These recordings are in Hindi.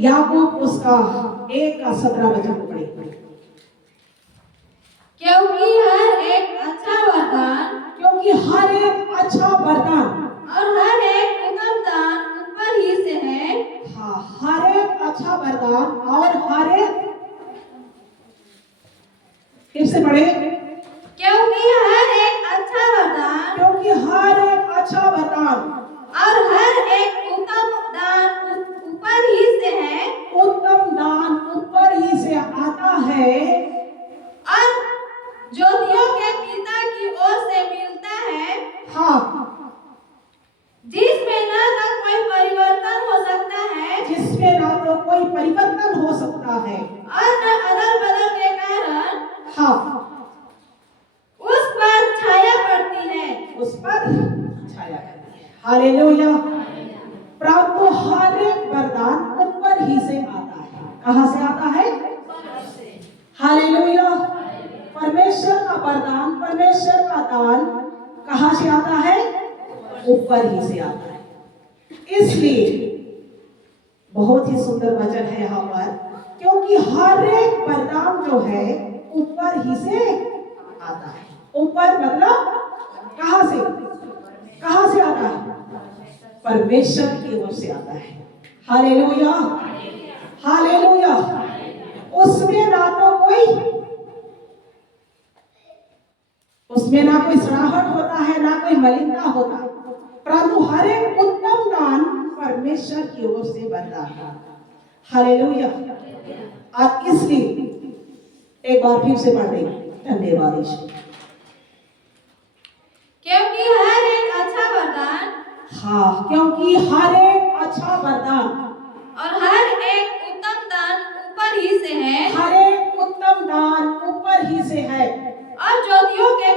याकूब उसका 1:17 को पढ़े। क्योंकि हर एक अच्छा वरदान और हर एक उत्तम दान ऊपर ही से है। हाँ, हर एक अच्छा वरदान और हर एक, फिर से पढ़े। क्योंकि हर एक अच्छा वरदान और हर एक उत्तम दान ऊपर ही से है। उत्तम दान ऊपर ही से आता है और ज्योतियों के पिता की ओर से मिलता है। हाँ, जिसमें न तो कोई परिवर्तन हो सकता है, जिसमें ना तो कोई परिवर्तन हो सकता है और न अदल बदल के कारण हाँ, उस पर छाया पड़ती है। उस पर छाया करती है। हालेलुया। परंतु हर एक वरदान ऊपर ही से आता है। कहाँ से आता है? हालेलुया। परमेश्वर का वरदान, परमेश्वर का दान कहाँ से आता है? ऊपर ही से आता है। इसलिए बहुत ही सुंदर वचन है यहाँ पर, क्योंकि हर एक वरदान जो है ऊपर ही से आता है। ऊपर मतलब कहाँ से? कहाँ से आता है? परमेश्वर की ओर से आता है। Hallelujah, hallelujah. उसमें ना कोई सड़ाहट होता है, ना कोई मलिनता होता है, परंतु हर एक उत्तम दान परमेश्वर की ओर से बनता है। हालेलुया। और इसलिए एक बार फिर से पढ़ देंगे। धन्यवाद ईश्वर। क्योंकि हर एक अच्छा वरदान हाँ, क्योंकि हर एक अच्छा वरदान और हर एक उत्तम दान ऊपर ही से है। हर एक उत्तम दान ऊपर ही से है और ज्योतियों के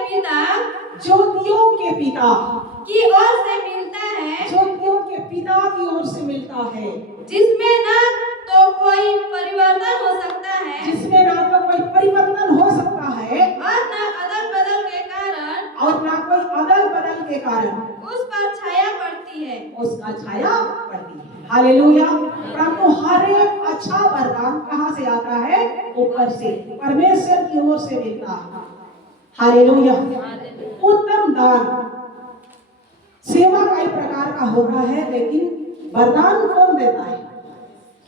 पिता की ओर से मिलता है। ज्योतियों के पिता की ओर से मिलता है, जिसमें न तो कोई परिवर्तन हो सकता है, जिसमें ना तो कोई परिवर्तन हो सकता है और न अदल बदल के कारण और ना कोई अदल बदल के कारण उस पर छाया पड़ती है। उसका छाया पड़ती है। हालेलुया। परंतु हर एक अच्छा वरदान कहाँ से आता है? ऊपर से, परमेश्वर की ओर से मिलता है। हालेलुया। उत्तम दान सेवा का एक प्रकार का होता है, लेकिन वरदान कौन देता है?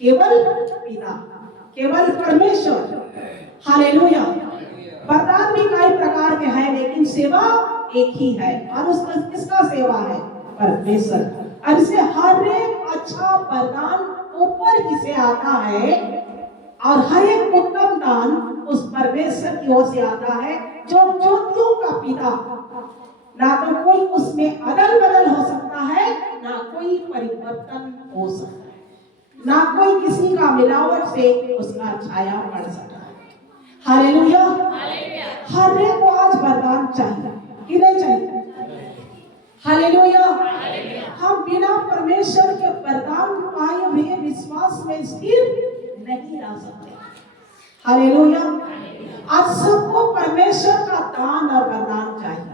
केवल पिता, केवल परमेश्वर। हालेलुया। वरदान भी कई प्रकार के हैं, लेकिन सेवा एक ही है। और उसका किसका सेवा है? परमेश्वर। और इसे हर एक अच्छा वरदान ऊपर ही से आता है और हर एक उत्तम दान उस परमेश्वर की ओर से आता है, जो ज्योतियों का पिता। ना तो कोई उसमें अदल बदल हो सकता है, ना कोई परिवर्तन हो सकता है, ना कोई किसी का मिलावट से उसका छाया पड़ सकता है। हालेलुया। हर एक को आज वरदान चाहिए कि नहीं चाहिए? हालेलुया। हम बिना परमेश्वर के वरदान पाए हुए विश्वास में स्थिर नहीं रह सकते। हालेलुया। आज सबको परमेश्वर का दान और वरदान चाहिए।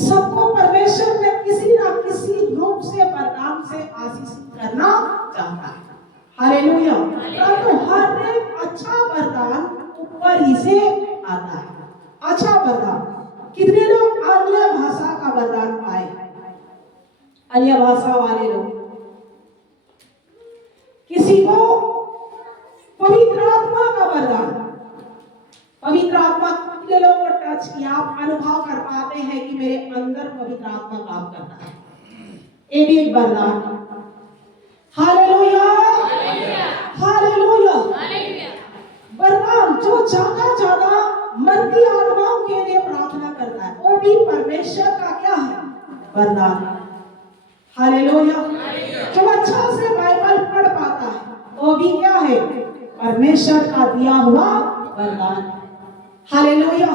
सबको परमेश्वर में किसी ना किसी रूप से वरदान से आशीष करना चाहता है। हालेलुया। परंतु हर एक अच्छा वरदान ऊपर ही से आता है। अच्छा वरदान, कितने लोग अन्य भाषा का वरदान पाए? अन्य भाषा वाले लोग, किसी को पवित्र आत्मा का वरदान, पवित्र आत्मा कितने लोगों को टच किया? आप अनुभव कर पाते हैं कि मेरे अंदर पवित्र आत्मा काम करता है। ये भी एक वरदान। Hallelujah, hallelujah. वरदान जो ज्यादा मरती आत्माओं के लिए प्रार्थना करता है, वो भी परमेश्वर का क्या है? वरदान। हालेलुया। जो अच्छा से बाइबल पढ़ पाता है, वो भी क्या है? परमेश्वर का दिया हुआ वरदान। हालेलुया।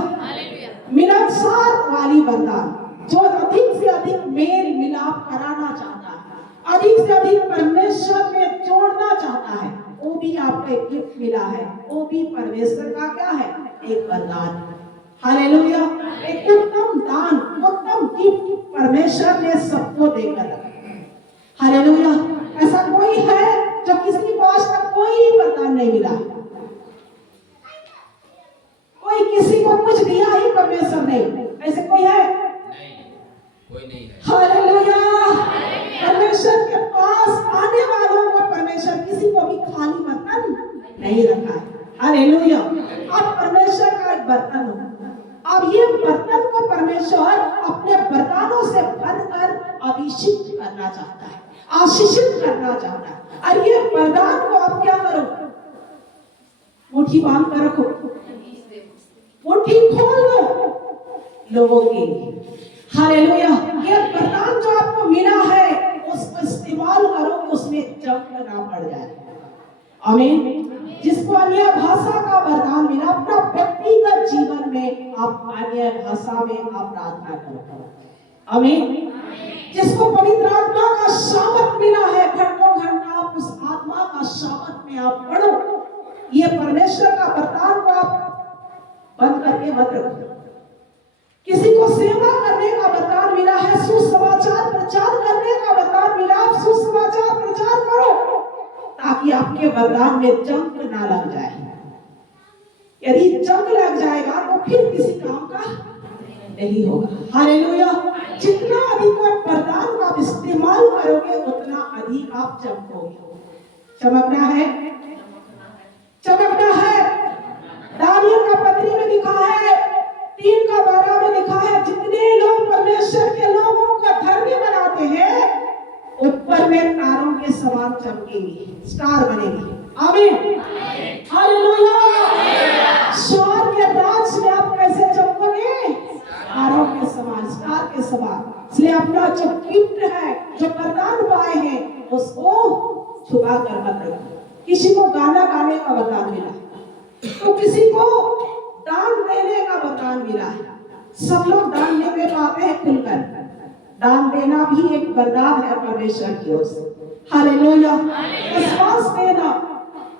मिलनसार वाली वरदान, जो अधिक से अधिक मेल मिलाप कराना चाहता है, अधिक से अधिक परमेश्वर में जोड़ना चाहता है, वो भी आपको एक गिफ्ट मिला है। वो भी परमेश्वर का क्या है? एक वरदान। हालेलुया। एक उत्तम दान, उत्तम गिफ्ट परमेश्वर ने सबको देकर रखा है। हालेलुया। ऐसा कोई है जो किसी को आज सब कुछ दिया ही परमेश्वर ने, ऐसे कोई है? नहीं, कोई नहीं है। हालेलुया। परमेश्वर के पास आने वालों को परमेश्वर किसी को भी खाली बर्तन नहीं रखा है। हालेलुया। आप परमेश्वर का एक बर्तन हो। अब ये बर्तन को परमेश्वर अपने वरदानों से भरकर अभिषिक्त करना चाहता है, आशीषित करना चाहता है। और ये वरदान को आप क्या करो? मुट्ठी बांध कर रखो, मुट्ठी खोल दो लोगों के लिए। हालेलुया। ये वरदान जो आपको मिला है उसको इस्तेमाल करो कि उसमें जंग ना पड़ जाए। आमीन। जिसको अन्य भाषा का वरदान मिला, अपना व्यक्तिगत जीवन में आप अन्य भाषा में आप प्रार्थना करो। आमीन। जिसको पवित्र आत्मा का सामर्थ मिला है, घंटों घंटा आप उस आत्मा का सामर्थ में आप पढ़ो। ये परमेश्वर का वरदान को आप बंद करके मत रखो। किसी को सेवा करने का वरदान मिला है, सुसमाचार प्रचार करने का वरदान मिला, आप सुसमाचार प्रचार करो ताकि आपके वरदान में जंग ना लग जाए। यदि जंग लग जाएगा तो फिर किसी काम का नहीं होगा। हालेलुया। जितना अधिक आप वरदान का इस्तेमाल करोगे उतना अधिक आप चमकोगे। चमकना है, चमकना है। दानियल का पत्री में लिखा है, 3:12 में लिखा है, जितने लोग परमेश्वर के लोगों को धर्मी बनाते हैं ऊपर में तारों के समान चमकेंगे, स्टार बनेंगे। आमीन। हालेलुया। स्वर्ग के राज में आप कैसे चमकोगे? तारों के समान, स्टार के समान। इसलिए अपना जो गिफ्ट है, जो वरदान पाए हैं, उसको छुपा कर मत रखो। किसी को गाना गाने का वरदान मिला तो किसी को दान देने का वरदान मिला है। सब लोग दान नहीं दे पाते हैं खुलकर। दान देना भी एक वरदान है परमेश्वर की ओर से। हालेलुया। विश्वास देना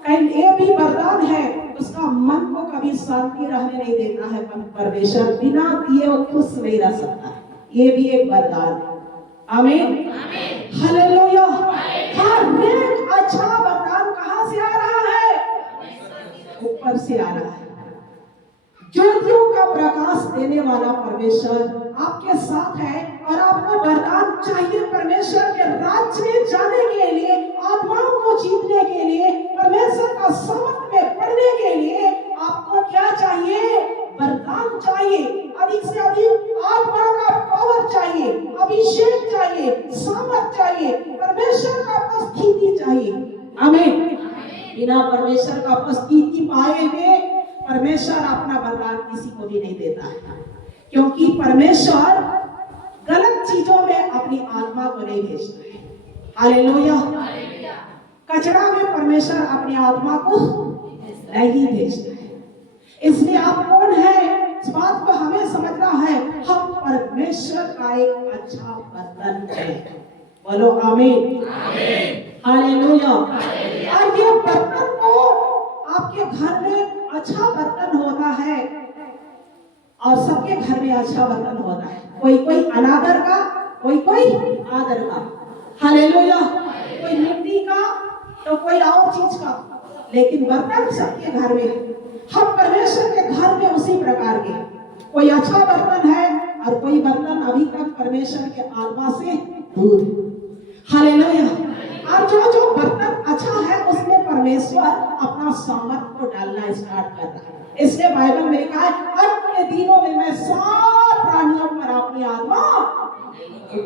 ये भी वरदान है। उसका मन को कभी शांति रहने नहीं देता है परमेश्वर, बिना दिए वो खुश नहीं रह सकता है। ये भी एक वरदान है। आमीन। हालेलुया। हर एक अच्छा वरदान कहां से आ रहा है? ऊपर से आ रहा है। ज्योतियों का प्रकाश देने वाला परमेश्वर आपके साथ है और आपको वरदान चाहिए परमेश्वर के राज्य में जाने के लिए, आत्माओं को जीतने के लिए, परमेश्वर का सामर्थ में पढ़ने के लिए। आपको क्या चाहिए? वरदान चाहिए। अधिक से अधिक आत्मा का पावर चाहिए, अभिषेक चाहिए, सामर्थ चाहिए, परमेश्वर का उपस्थिति चाहिए। आमीन। बिना परमेश्वर का उपस्थिति पाए हुए परमेश्वर अपना वरदान किसी को भी नहीं देता है, क्योंकि परमेश्वर गलत चीजों में अपनी आत्मा को नहीं भेजता है। हालेलुया। कचरा में परमेश्वर अपनी आत्मा को नहीं भेजता है। इसलिए आप कौन है, इस बात को हमें समझना है। हम परमेश्वर का एक अच्छा बर्तन है। बोलो आमीन। हालेलुया। और ये बर्तन को आपके घर में अच्छा बर्तन होता है और सबके घर में अच्छा बर्तन होता है। कोई कोई अनादर का, कोई कोई आदर का। हालेलुया। कोई मिट्टी का तो कोई और चीज का, लेकिन बर्तन सबके घर में है। हम परमेश्वर के घर में उसी प्रकार के, कोई अच्छा बर्तन है और कोई बर्तन अभी तक परमेश्वर के आत्मा से दूर है। हालेलुया। और जो बर्तन अच्छा है उसमें परमेश्वर अपना सामर्थ को डालना स्टार्ट कर रहा है। इसलिए बाइबल में लिखा है, अंत के दिनों में मैं सब प्राणियों पर अपनी आत्मा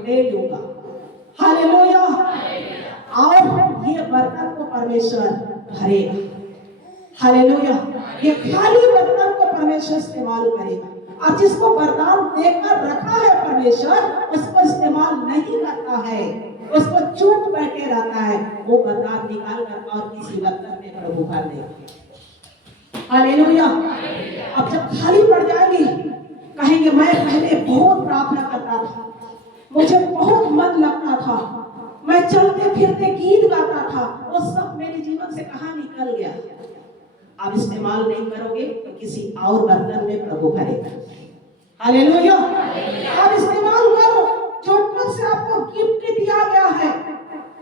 दे दूंगा। हालेलुया। और ये बर्तन को परमेश्वर भरेगा। हालेलुया। ये खाली बर्तन को परमेश्वर इस्तेमाल करेगा। और जिसको वरदान देकर रखा है परमेश्वर, उसको इस्तेमाल नहीं करता है, उसको चुप बैठे रहता है, वो वरदान निकाल कर और किसी बर्तन में प्रभु भर देगा। हालेलुया। अब जब खाली पड़ जाएगी, कहेंगे मैं पहले बहुत प्रार्थना करता था, मुझे बहुत मन लगता था, मैं चलते फिरते गीत गाता था, वो सब मेरे जीवन से कहां निकल गया। आप इस्तेमाल नहीं करोगे तो किसी और बर्तन में प्रभु भरेगा। हालेलुया। आप इस्तेमाल करो जो ऊपर से आपको गिफ्ट दिया गया है,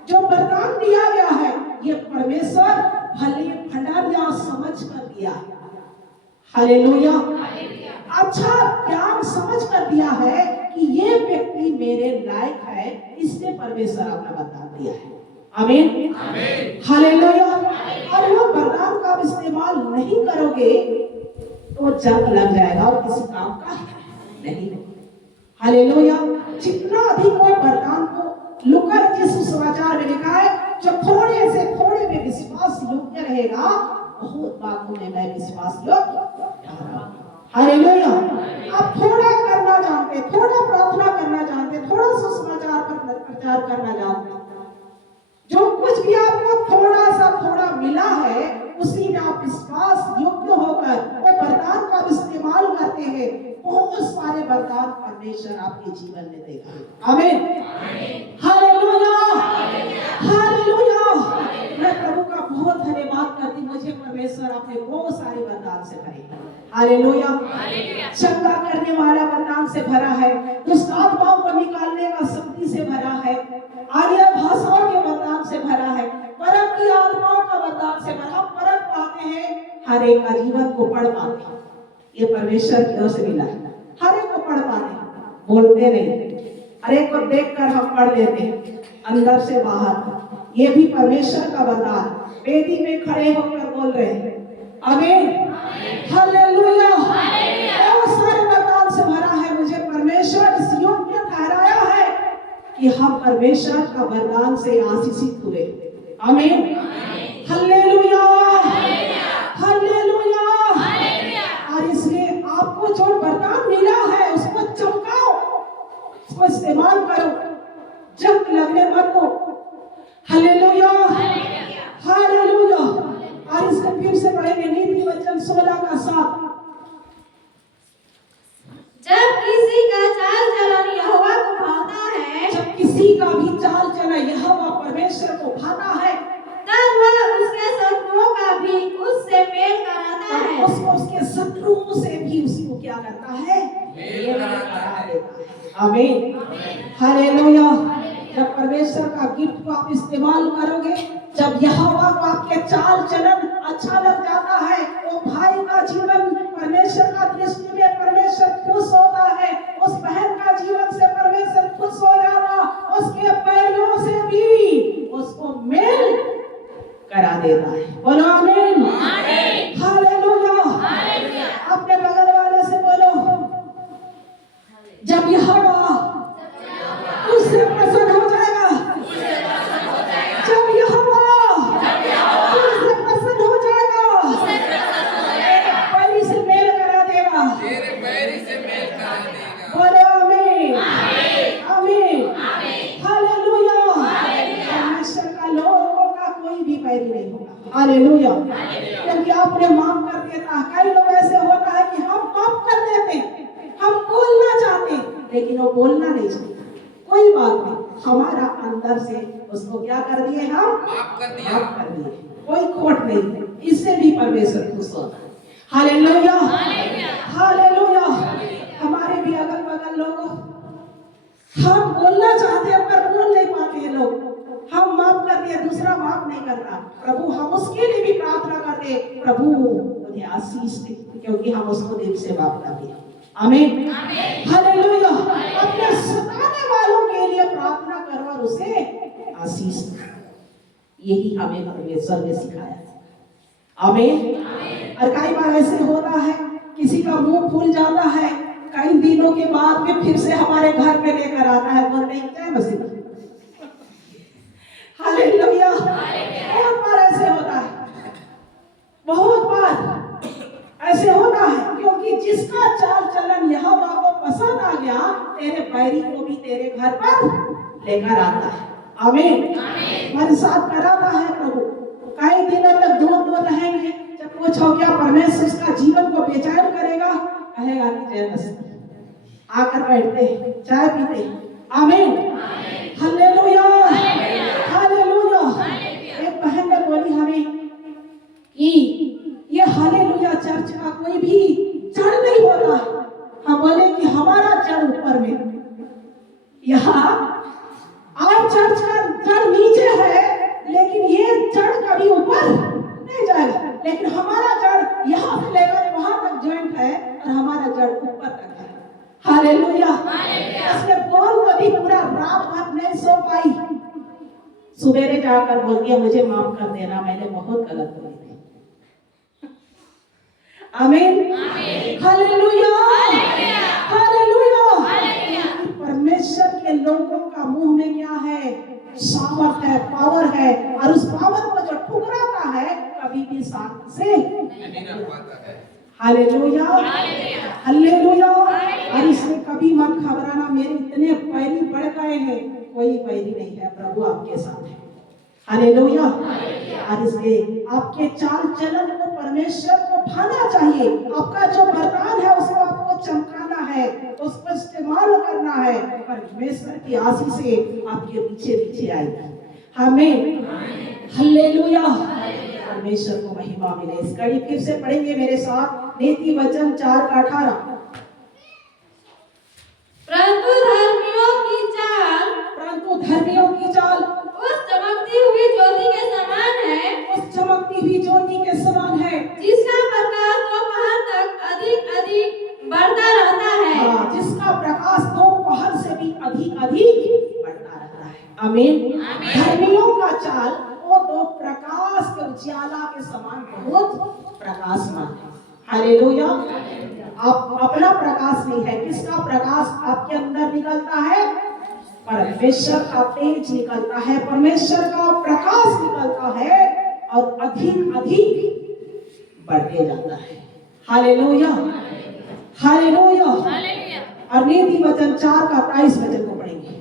जो वरदान दिया गया है, ये परमेश्वर भले भंडारिया समझ कर दिया। हालेलुया। अच्छा ज्ञान समझ कर दिया है कि ये व्यक्ति मेरे लायक है, इसने परमेश्वर अपना वरदान दिया है। आमीन, हालेलुया। और वो वरदान का आप इस्तेमाल नहीं करोगे तो जंग लग जाएगा और किसी काम का नहीं। हालेलुया। जितना अधिक वो वरदान को लुका के सुसमाचार में लिखा है, जो थोड़े से थोड़े में विश्वास योग्य रहेगा, बहुत बातों में मैं विश्वास योग्य। हालेलुया। आप थोड़ा करना जानते, थोड़ा प्रार्थना करना जानते, थोड़ा सुसमाचार पर प्रचार करना जानते, जो कुछ भी आपको थोड़ा मिला है, उसी में आप विश्वास योग्य होकर वो वरदान का इस्तेमाल करते हैं, बहुत सारे वरदान परमेश्वर आपके जीवन में देगा। आमीन, हालेलुया, हालेलुया। मैं प्रभु का बहुत धन्यवाद करती, मुझे परमेश्वर अपने बहुत सारे वरदान से भरे। हालेलुया। चंगा करने वाला वरदान से भरा है, दुष्ट आत्माओं को निकालने का शक्ति से भरा है, अन्य भाषाओं के वरदान से भरा है, परम की आत्माओं का वरदान से भरा। परम पाते हैं, हर एक का जीवन को पढ़ पाते हैं, ये परमेश्वर की ओर से मिला है। हर एक को पढ़ पाते हैं, बोलते नहीं, हर एक को देखकर हम पढ़ लेते हैं अंदर से बाहर। ये भी परमेश्वर का वरदान, वेदी में खड़े होकर बोल रहे हैं। आमीन, हालेलुया। बहुत सारे वरदान से भरा है। मुझे परमेश्वर इस योग्य ठहराया है कि हम परमेश्वर का वरदान से आशीषित हुए। आमीन, हालेलुया, हालेलुया। और इसलिए आपको जो वरदान मिला है उसको चमकाओ, उसको इस्तेमाल करो, जंग लगने मत दो। Hallelujah, hallelujah. और इसको फिर से पढ़ेंगे, नीति वचन 16 का 7। जब किसी का चाल चलन यहोवा को भाता है, जब किसी का भी चाल चलन यहोवा परमेश्वर को भाता है, तब वह उसके शत्रुओं का भी उससे मेल कराता है। उसको उसके शत्रुओं से भी उसको क्या करता है? मेल कराता है। आमीन, हालेलुया। जब परमेश्वर का गिफ्ट को आप इस्तेमाल करोगे, जब यहोवा को आपके चाल चलन अच्छा लग जाता है, वो भाई का जीवन परमेश्वर का दृष्टि में परमेश्वर खुश होता है, उस बहन का जीवन से परमेश्वर खुश हो जाता, उसके पैरों से भी उसको मेल करा देता है। बोलो आमीन, हालेलुया। अपने बगल वाले से बोलो, जब यहोवा उससे प्रसन्न हो जाएगा, जब यहोवा उससे प्रसन्न हो जाएगा, पैरी से मेल करा देगा, तेरे पैरी से मेल करा देगा। बोलो आमीन, आमीन, हालेलुया। परमेश्वर का लोगों का कोई भी पैरी नहीं होगा। हालेलुया। क्योंकि आपने माफ कर देता। कई लोग ऐसे होता है कि हम माफ कर देते, हम बोलना चाहते लेकिन वो बोलना नहीं चाहते। कोई बात नहीं, हमारा अंदर से उसको क्या कर दिए, हम माफ कर दिया, माफ कर दिए, कोई खोट नहीं, इससे भी परमेश्वर खुश होता है। Hallelujah, hallelujah. हमारे भी अगल बगल लोग, हम बोलना चाहते हैं पर बोल नहीं पाते हैं लोग, हम माफ कर दिए, दूसरा माफ नहीं करता। प्रभु हम उसके लिए भी प्रार्थना करते, प्रभु उन्हें आशीष दे, क्योंकि हम उसको दिल से माफ कर दिया। आमीन, हालेलुया। अपने सताने वालों के लिए प्रार्थना करो और उसे आशीष दो। यही हमें परमेश्वर ने सिखाया है। आमीन। और कई बार ऐसे होता है, किसी का मुंह फूल जाता है, कई दिनों के बाद में फिर से हमारे घर में लेकर आता है, बोलते हैं जय मसीह। हालेलुया। बहुत बार ऐसे होता है, बहुत बार ऐसे होता है, क्योंकि जिसका चाल चलन यहोवा को पसंद आ गया, तेरे बैरी को भी तेरे घर पर लेकर आता है। आमीन, हमारे साथ कराता है प्रभु। कई दिनों तक दूर रहेंगे, जब पूछो क्या परमेश्वर उसका जीवन को बेचैन करेगा, कहेगा कि जय मसीह। आकर बैठते हैं, चाय पीते हैं। आमीन, हालेलुया, हालेलुया। एक बहन ने बोली हमें कि ये हालेलुया चर्च का कोई भी जड़ नहीं होता। हम बोले कि हमारा जड़ ऊपर में, यहाँ आप चर्च का जड़ नीचे है, लेकिन ये जड़ कभी ऊपर नहीं जाएगा, लेकिन हमारा जड़ यहाँ से लेकर वहां तक ज्वाइंट है और हमारा जड़ सवेरे जाकर बोल दिया मुझे माफ कर देना, मैंने बहुत गलत बोली थी। आमीन, हालेलुया, हालेलुया। परमेश्वर के लोगों का मुंह में क्या है? सामर्थ है, पावर है, और उस पावर को जो ठुकराता है कभी भी शांति से नहीं रह पाता है। Hallelujah, hallelujah. और इसमें कभी मत घबराना, मेरे इतने बैरी बढ़ गए हैं, कोई बैरी नहीं है, प्रभु आपके साथ है। हालेलुया। और इसलिए आपके चाल चलन को परमेश्वर को भाना चाहिए। आपका जो वरदान है उसको आपको चमकाना है, उसको इस्तेमाल करना है। परमेश्वर की आशीष से आपके पीछे पीछे आएगी। आमीन, हालेलुया। परमेश्वर को महिमा मिले। इस कड़ी फिर से पढ़ेंगे मेरे साथ, नीति वचन 4:18। परंतु धर्मियों की चाल, परंतु धर्मियों की चाल उस चमकती हुई ज्योति के समान है, उस चमकती हुई ज्योति के समान है, जिसका प्रकाश दोपहर तक अधिक अधिक बढ़ता रहता है। जिसका प्रकाश दोपहर से भी अधिक अधिक बढ़ता रहता है। आमीन। धर्मियों का चाल वो दो प्रकाश के उजाला के समान बहुत प्रकाशमान है। हालेलुया। आप अपना प्रकाश नहीं है, किसका प्रकाश आपके अंदर निकलता है? परमेश्वर का तेज निकलता है, परमेश्वर का प्रकाश निकलता है और अधिक अधिक बढ़ते जाता है। Hallelujah, hallelujah. और नीति वचन 4:23 को पढ़ेंगे।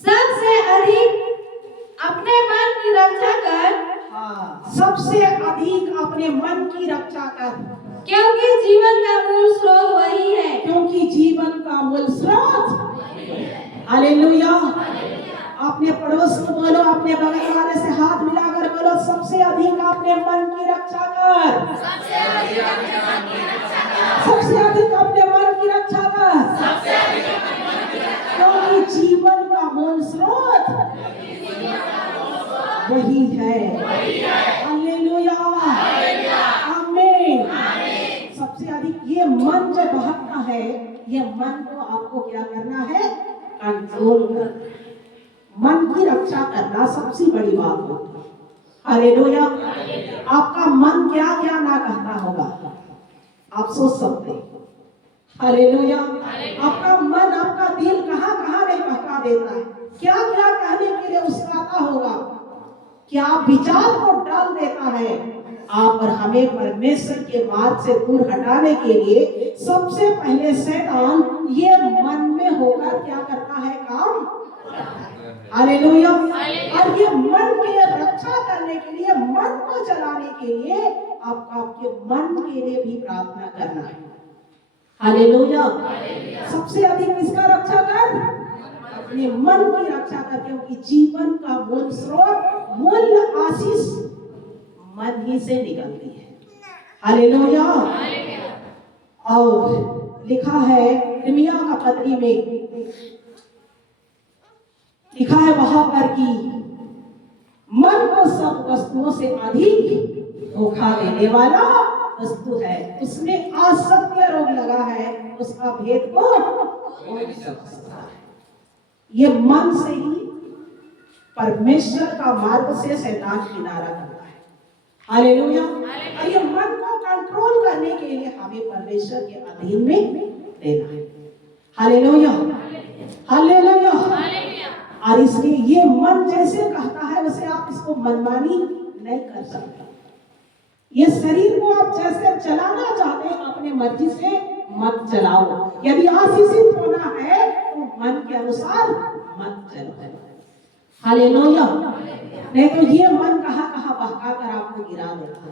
सबसे अधिक अपने मन की रक्षा कर, सबसे अधिक अपने मन की रक्षा कर, क्योंकि जीवन का मूल स्रोत वही है। क्योंकि जीवन का मूल स्रोत। हालेलुया। अपने पड़ोस को बोलो, अपने बगल वाले से हाथ मिलाकर बोलो, सबसे अधिक अपने मन की रक्षा कर, सबसे अधिक अपने मन की रक्षा कर, क्योंकि जीवन का मूल स्रोत वही है। हालेलुया, आमीन। सबसे अधिक ये मन जो बहकता है, ये मन को आपको क्या करना है? कंट्रोल करना, मन की रक्षा करना सबसे बड़ी बात होती है। हालेलुया। आपका मन क्या क्या ना कहता होगा, आप सोच सकते हैं। हालेलुया। आपका मन, आपका दिल कहाँ कहाँ नहीं बहका देता है, क्या क्या कहने के लिए उस्ताता होगा, क्या विचार को डाल देता है। आप और हमें परमेश्वर के मार्ग से दूर हटाने के लिए सबसे पहले शैतान ये मन में होकर क्या करता है? काम। हालेलुया। और ये मन की रक्षा करने के लिए, मन को चलाने के लिए आपको आपके मन के लिए भी प्रार्थना करना है। हालेलुया। सबसे अधिक किसका रक्षा कर? अपने मन की रक्षा कर, क्योंकि जीवन का मूल स्रोत, मूल आशीष मन ही से निकलती है। हालेलुया। और लिखा है यिर्मयाह का पत्री में, लिखा है वहां पर कि मन को सब वस्तुओं से अधिक धोखा देने वाला वस्तु है, उसमें आसक्ति रोग लगा है, उसका भेद को कोई नहीं समझ सकता है। ये मन से ही परमेश्वर का मार्ग से शैतान किनारा करता है। हालेलुया। और ये मन को कंट्रोल करने के लिए हमें परमेश्वर के अधीन में लेना है। Hallelujah, hallelujah. और इसलिए ये मन जैसे कहता है वैसे आप इसको मनमानी नहीं कर सकते। ये शरीर को आप जैसे चलाना चाहते हैं अपने मर्जी से मत चलाओ। यदि आशीषित होना है तो मन के अनुसार मत चलो। हालेलुया। नहीं तो ये मन कहाँ कहाँ बहका कर आपको गिरा देगा,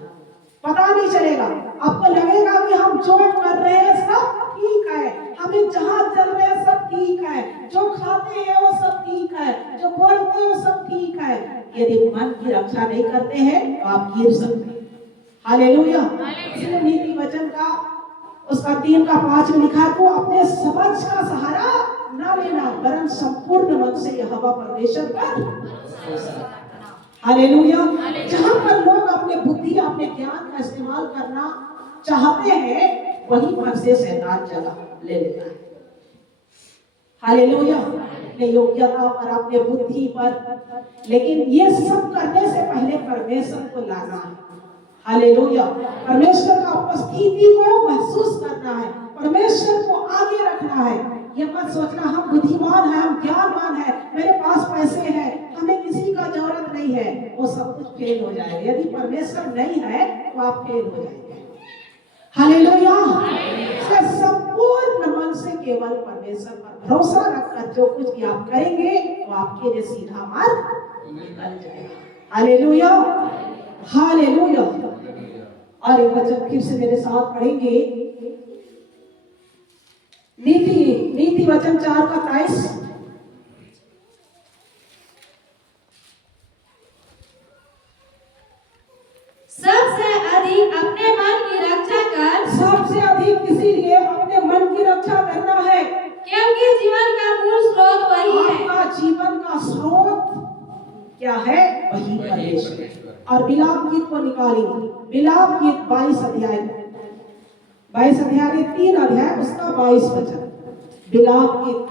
पता नहीं चलेगा। आपको लगेगा कि हम जो कर रहे हैं सब ठीक है, हमें जहाँ चल रहे हैं सब ठीक है, जो खाते हैं वो सब ठीक है, जो बोलते हैं वो सब ठीक है। यदि मन की रक्षा नहीं करते हैं तो आप गिर सकते हैं। हालेलुया। इसलिए नीति वचन का उसका 3 का 5 में लिखा है, तो अपने समझ का सहारा ना लेना, वरन संपूर्ण मन से यहोवा परमेश्वर पर। हालेलुया। जहाँ पर लोग अपने बुद्धि, अपने ज्ञान का इस्तेमाल करना चाहते हैं, वहीं पर से शैतान जगह ले लेता है। हालेलुया। अपने योग्यता पर, अपने बुद्धि पर, लेकिन ये सब करने से पहले परमेश्वर को लाना है। हालेलुया। परमेश्वर का उपस्थिति को महसूस करना है, परमेश्वर को आगे रखना है। ये मत सोचना हम बुद्धिमान हैं, हम ज्ञानवान हैं, मेरे पास पैसे हैं, हमें किसी का जरूरत नहीं है। वो सब कुछ फेल हो जाएगा। यदि परमेश्वर नहीं है तो आप फेल हो जाएंगे। हालेलुया। संपूर्ण मन से केवल परमेश्वर पर भरोसा रखकर जो कुछ भी आप करेंगे वो आपके लिए सीधा मार्ग निकल जाएगा। Hallelujah, hallelujah. और एक वचन फिर से मेरे साथ पढ़ेंगे, नीति वचन 4:23। सबसे अधिक अपने मन की रक्षा कर, सबसे अधिक इसीलिए अपने मन की रक्षा करना है, क्योंकि जीवन का मूल स्रोत वही है। आपका जीवन का स्रोत क्या है? वही परमेश्वर। और बिलाप गीत को निकालेंगे, बिलाप गीत 22 अध्याय में 3 अध्याय उसका 22 वचन। बिलाप गीत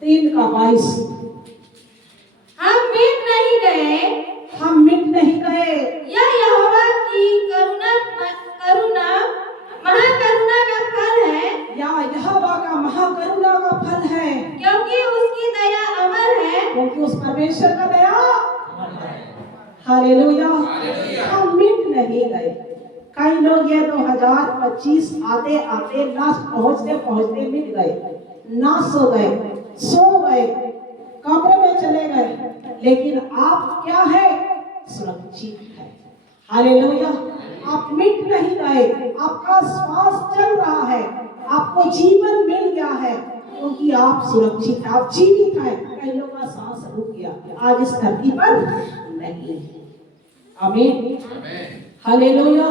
3:22। हम मिट नहीं गए, हम मिट नहीं गए, यह यहोवा की महाकरुणा का फल है, या यहोवा का महाकरुणा का फल है, क्योंकि उसकी दया अमर है। क्योंकि उस परमेश्वर का दया। हालेलुया। हम मिट नहीं गए। कई लोग ये 2025 आते आते लास्ट पहुंचते मिट गए, नाश हो गए, सो गए, कब्र में चले गए, लेकिन आप क्या है? सुरक्षित है। हालेलुया। आप मिट नहीं गए, आपका श्वास चल रहा है, आपको जीवन मिल गया है, क्योंकि आप सुरक्षित हैं, आप जीवित हैं। कई लोगों का सांस रुक गया, आज इस धरती पर नहीं। आमीन, हालेलुया।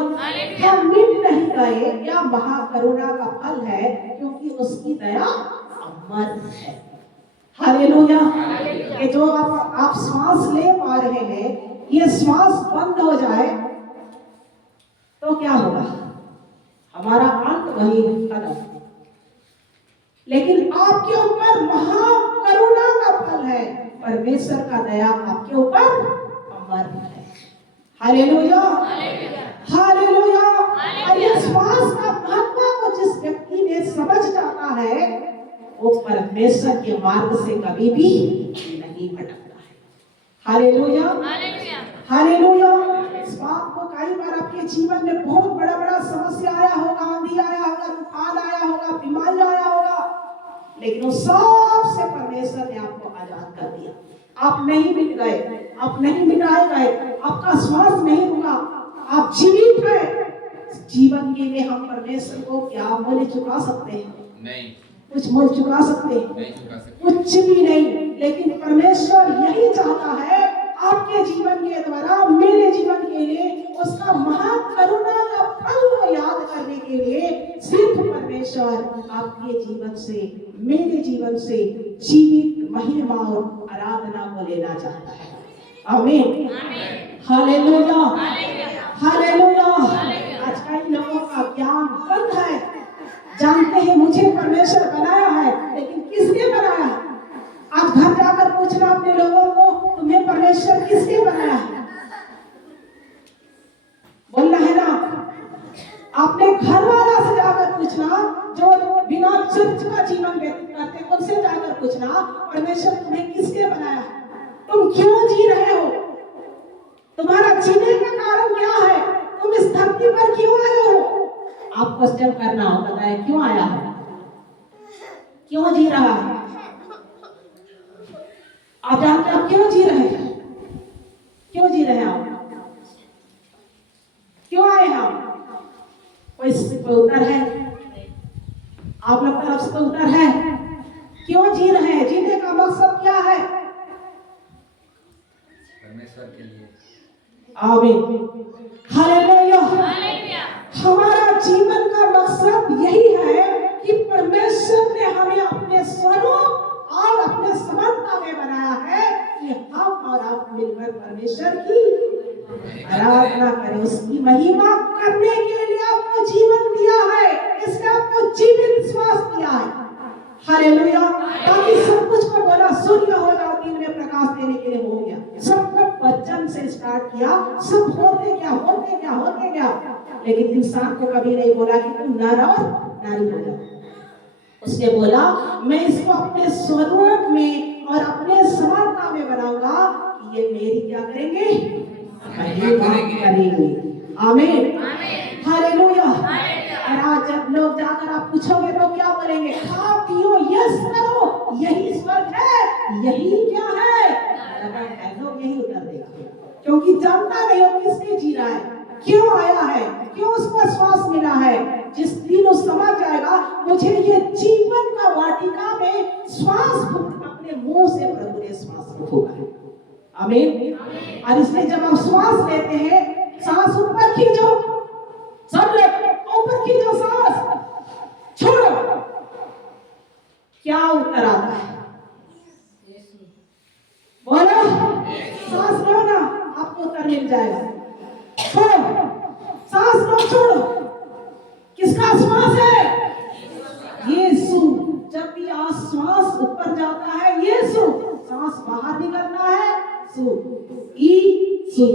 हम मिट नहीं गए, या महाकरुणा का फल है, क्योंकि उसकी दया अमर है। हालेलुया। ये जो आप श्वास ले पा रहे हैं, ये श्वास बंद हो जाए तो क्या होगा? हमारा अंत वही है, खत्म। लेकिन आपके ऊपर महाकरुणा का फल है, परमेश्वर का दया आपके ऊपर अमर है। Hallelujah, hallelujah. और ये श्वास का महत्व को जिस व्यक्ति ने समझ जाता है, वो परमेश्वर के मार्ग से कभी भी नहीं भटकता है। Hallelujah, hallelujah. इस बात को कई बार आपके जीवन में बहुत बड़ा समस्या आया होगा, आंधी आया होगा, तूफान आया होगा, बीमारी आया होगा, लेकिन उस सब से परमेश्वर ने आपको आजाद कर दिया। आप नहीं मिट गए, आप नहीं मिटाए गए, आपका श्वास नहीं रुका, आप जीवित हैं। जीवन के लिए हम परमेश्वर को क्या मूल्य चुका सकते हैं? नहीं, कुछ मूल्य चुका सकते हैं? नहीं चुका सकते, कुछ भी नहीं। लेकिन परमेश्वर यही चाहता है आपके जीवन के द्वारा, मेरे जीवन के लिए, उसका महाकरुणा का फल को याद करने के लिए सिर्फ परमेश्वर आपके जीवन से, मेरे जीवन से जीवित महिमा और आराधना को लेना चाहता है। आमीन, हालेलुया, हालेलुया। आज कई लोगों का ज्ञान बंद है, जानते हैं मुझे परमेश्वर बनाया है, लेकिन किसने बनाया? आज घर जाकर पूछना अपने लोगों को, तुम्हें परमेश्वर किसने बनाया है? बोलना है ना। अपने घर वाला से जाकर पूछना, जो बिना चर्च का जीवन व्यतीत करते, उनसे जाकर पूछना, परमेश्वर तुम्हें किसने बनाया है? तुम क्यों जी रहे हो? तुम्हारा जीने का कारण क्या है? तुम इस धरती पर क्यों आए हो? आप क्वेश्चन करना होता है, क्यों आया है, क्यों जी रहा है? आप जानते हैं आप क्यों जी रहे हैं? क्यों जी रहे हैं आप? क्यों आए हैं आप? कोई उत्तर है? आप लोग तरफ से उत्तर है? क्यों जी रहे हैं? जीने का मकसद क्या है? परमेश्वर के लिए। आमीन, हालेलुया। हमारा जीवन का मकसद यही है कि परमेश्वर ने हमें अपने स्वरूप और अपने समानता में बनाया है कि हम और आप मिलकर परमेश्वर की आराधना करें, उसकी महिमा करने के लिए आपको जीवन दिया है, इसने आपको जीवित श्वास दिया है। हालेलुया। ताकि सब कुछ को बोला सूर्य हो जाओ, दिन में प्रकाश देने के लिए हो गया। सब कुछ वचन से स्टार्ट किया, सब होते गया। लेकिन इंसान को कभी नहीं बोला कि तुम नर और नारी हो जाओ। उसने बोला मैं इसको अपने स्वरूप में और अपने समानता में बनाऊंगा कि ये मेरी क्या करेंगे, करेंगे। आमीन, हालेलुया। और आज जब लोग जाकर आप पूछोगे तो क्या बोलेंगे, खाओ पियो यस करो, यही स्वर्ग है, यही क्या है, लोग यही उत्तर देगा। क्योंकि जानता नहीं हो किसने जी रहा है, क्यों आया है, क्यों उसको श्वास मिला है। जिस दिन उस समझ जाएगा मुझे ये जीवन का वाटिका में श्वास अपने मुंह से प्रभु ने श्वास फूंका है। आमीन। और इसलिए जब आप श्वास लेते हैं, सांस ऊपर खींचो, सब लोग ऊपर खींचो सांस, छोड़ो, क्या उत्तर आता है, बोलो, सांस लो ना, आपको उत्तर मिल जाएगा। छोड़ो सांस लो, छोड़ो, किसका श्वास है, यीशु। जब भी श्वास ऊपर जाता है यीशु, सांस बाहर निकलना है यीशु।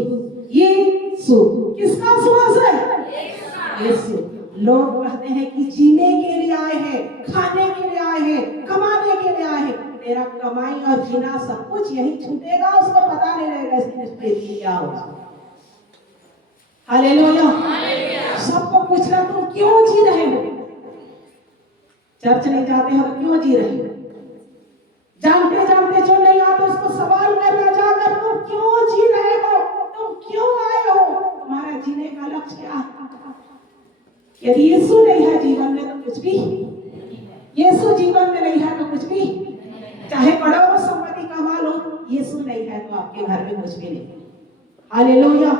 किसका श्वास है, यीशु। लोग कहते हैं कि जीने के लिए आए हैं, खाने के लिए आए हैं, कमाने के लिए आए हैं। तेरा कमाई और जीना सब कुछ यही छूटेगा, उसको पता नहीं रहेगा इसकी क्या होगा। हालेलुया। सबको पूछना तुम क्यों जी रहे हो, चर्च नहीं जाते हो क्यों जी रहे हो, जानते जानते जो नहीं आता उसको सवाल करना जाकर तुम क्यों जी रहे हो, तुम क्यों आए हो, तुम्हारा जीने का लक्ष्य क्या है। यदि यीशु नहीं है जीवन में तो कुछ भी, यीशु जीवन में नहीं है तो कुछ भी, चाहे करोड़ों संपत्ति कमा लो, यीशु नहीं है तो आपके घर में कुछ भी नहीं। हालेलुया।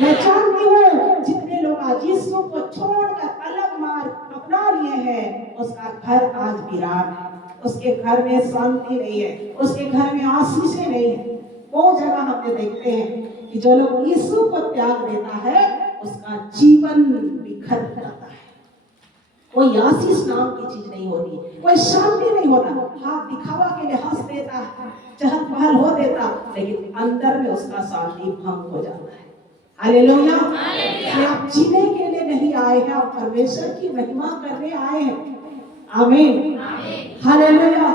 मैं जानती हूँ जितने लोग आज यीशु को छोड़कर अलग मार्ग अपना लिए हैं, उसका घर आज विराट है, उसके घर में शांति नहीं है, उसके घर में आशीषें नहीं है। वो जगह हमने देखते हैं कि जो लोग यीशु को त्याग देता है उसका जीवन बिखर जाता है। कोई आशीष नाम की चीज नहीं होती, कोई शांति नहीं होता। हाथ दिखावा के लिए हंस देता, चहल पहल हो देता, लेकिन अंदर में उसका शांति भंग हो जाता है। हालेलुया। आप जीने के लिए नहीं आए हैं, आप परमेश्वर की महिमा करने आए हैं। आमीन, हालेलुया।